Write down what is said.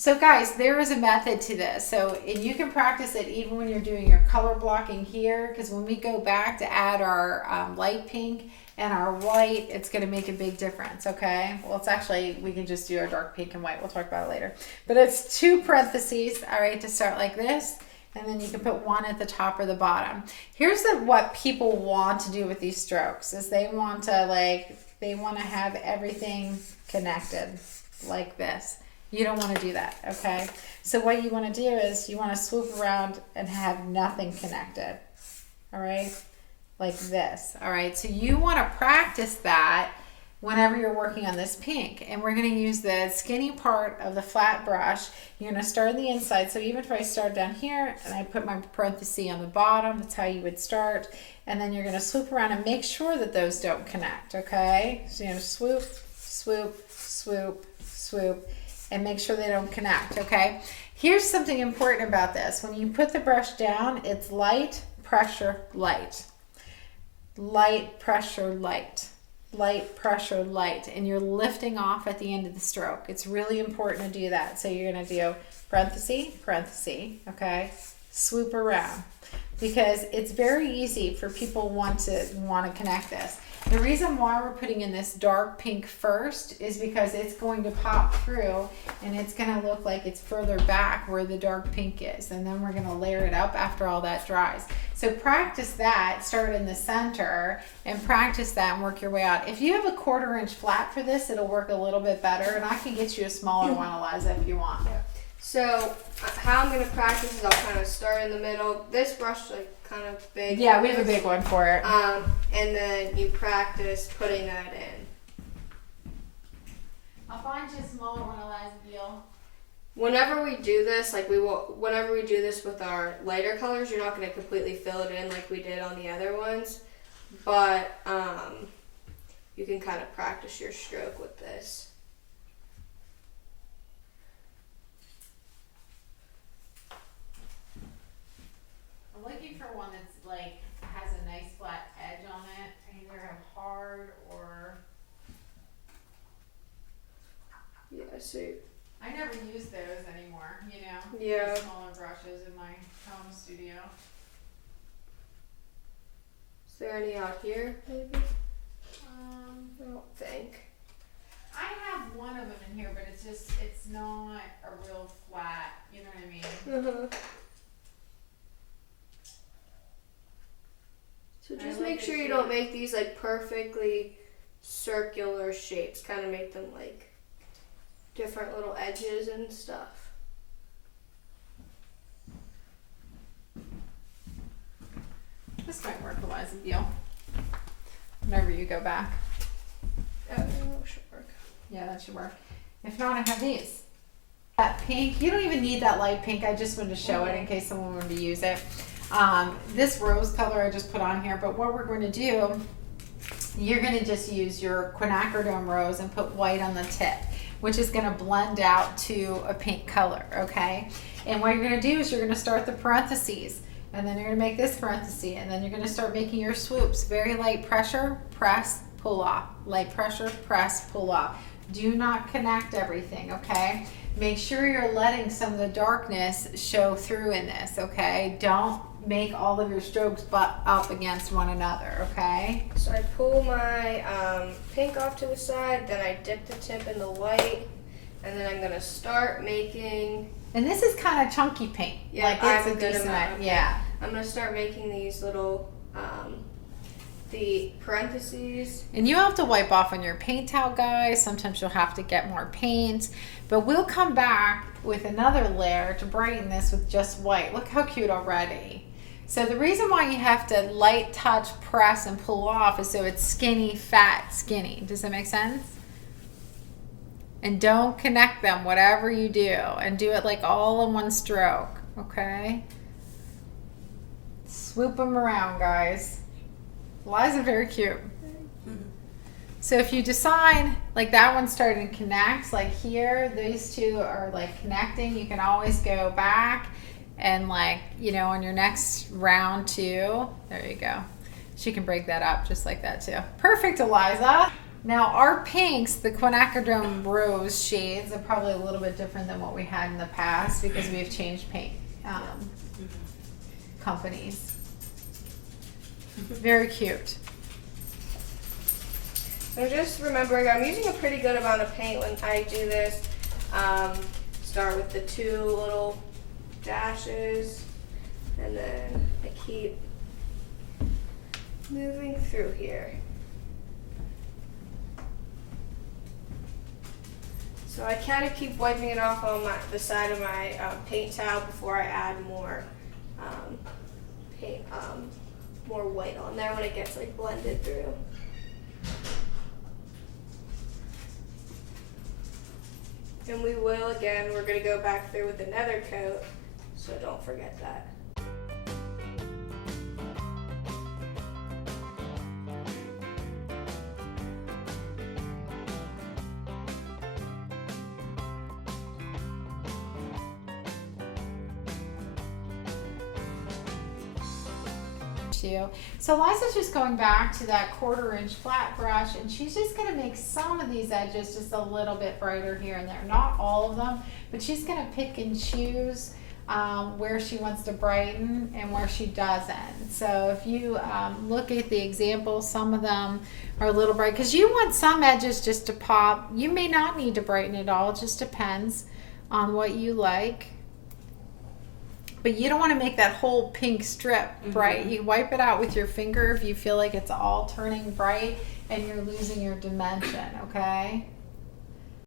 So guys, there is a method to this. So, and you can practice it even when you're doing your color blocking here, because when we go back to add our light pink and our white, it's going to make a big difference, okay? Well, it's actually, we can just do our dark pink and white. We'll talk about it later. But it's 2 parentheses, all right, to start like this. And then you can put 1 at the top or the bottom. Here's what people want to do with these strokes, is they want to have everything connected like this. You don't want to do that, okay? So what you want to do is you want to swoop around and have nothing connected, all right? Like this, all right? So you want to practice that whenever you're working on this pink. And we're going to use the skinny part of the flat brush. You're going to start on the inside. So even if I start down here and I put my parenthesis on the bottom, that's how you would start. And then you're going to swoop around and make sure that those don't connect, okay? So you're going to swoop, swoop, swoop, swoop, and make sure they don't connect, okay? Here's something important about this. When you put the brush down, it's light, pressure, light. Light, pressure, light. Light, pressure, light. And you're lifting off at the end of the stroke. It's really important to do that. So you're going to do parenthesis, parenthesis, okay? Swoop around. Because it's very easy for people want to connect this. The reason why we're putting in this dark pink first is because it's going to pop through and it's going to look like it's further back where the dark pink is. And then we're going to layer it up after all that dries. So practice that, start in the center and practice that and work your way out. If you have a 1/4 inch flat for this, it'll work a little bit better. And I can get you a smaller one, Eliza, if you want. Yeah. So how I'm going to practice is I'll kind of start in the middle. This brush is like kind of big. Yeah, we have a big one for it. And then you practice putting that in. I'll find you a smaller one, Eliza, deal. Whenever we do this, whenever we do this with our lighter colors, you're not going to completely fill it in like we did on the other ones. But you can kind of practice your stroke with this. Looking for one that's like has a nice flat edge on it, either have hard or I never use those anymore, you know. Yeah. The smaller brushes in my home studio. Is there any out here maybe? I don't think. I have one of them in here, but it's not a real flat, you know what I mean? So just make sure you don't make these like perfectly circular shapes. Kind of make them like different little edges and stuff. This might work, Eliza, deal. Whenever you go back. That should work. Yeah, that should work. If not, I have these. That pink, you don't even need that light pink. I just wanted to show it in case someone wanted to use it. This rose color I just put on here, but what we're going to do, you're going to just use your quinacridone rose and put white on the tip, which is going to blend out to a pink color, okay? And what you're going to do is you're going to start the parentheses, and then you're going to make this parenthesis, and then you're going to start making your swoops. Very light pressure, press, pull off. Light pressure, press, pull off. Do not connect everything, okay? Make sure you're letting some of the darkness show through in this, okay? Don't make all of your strokes butt up against one another, okay? So I pull my pink off to the side, then I dip the tip in the white, and then I'm going to start making... And this is kind of chunky paint. Yeah, like it's a decent amount. Yeah. I'm going to start making these little... the parentheses. And you have to wipe off on your paint towel, guys. Sometimes you'll have to get more paint. But we'll come back with another layer to brighten this with just white. Look how cute already. So the reason why you have to light touch, press, and pull off is so it's skinny, fat, skinny. Does that make sense? And don't connect them, whatever you do. And do it like all in one stroke, okay? Swoop them around, guys. Eliza, very cute. So if you decide, like that one's starting to connect, like here, these two are like connecting, you can always go back and like, you know, on your next round too, there you go. She can break that up just like that too. Perfect, Eliza. Now our pinks, the quinacridone rose shades, are probably a little bit different than what we had in the past because we've changed paint companies. Very cute. So just remembering, I'm using a pretty good amount of paint when I do this. Start with the 2 little dashes, and then I keep moving through here. So I kind of keep wiping it off on the side of my paint towel before I add more paint, more white on there when it gets like blended through. And we will, again, we're going to go back through with another coat, so don't forget that. You. So Liza's just going back to that 1/4 inch flat brush, and she's just going to make some of these edges just a little bit brighter here and there. Not all of them, but she's going to pick and choose where she wants to brighten and where she doesn't. So if you look at the examples, some of them are a little bright because you want some edges just to pop. You may not need to brighten it all. It just depends on what you like. But you don't want to make that whole pink strip bright. You wipe it out with your finger if you feel like it's all turning bright and you're losing your dimension, okay?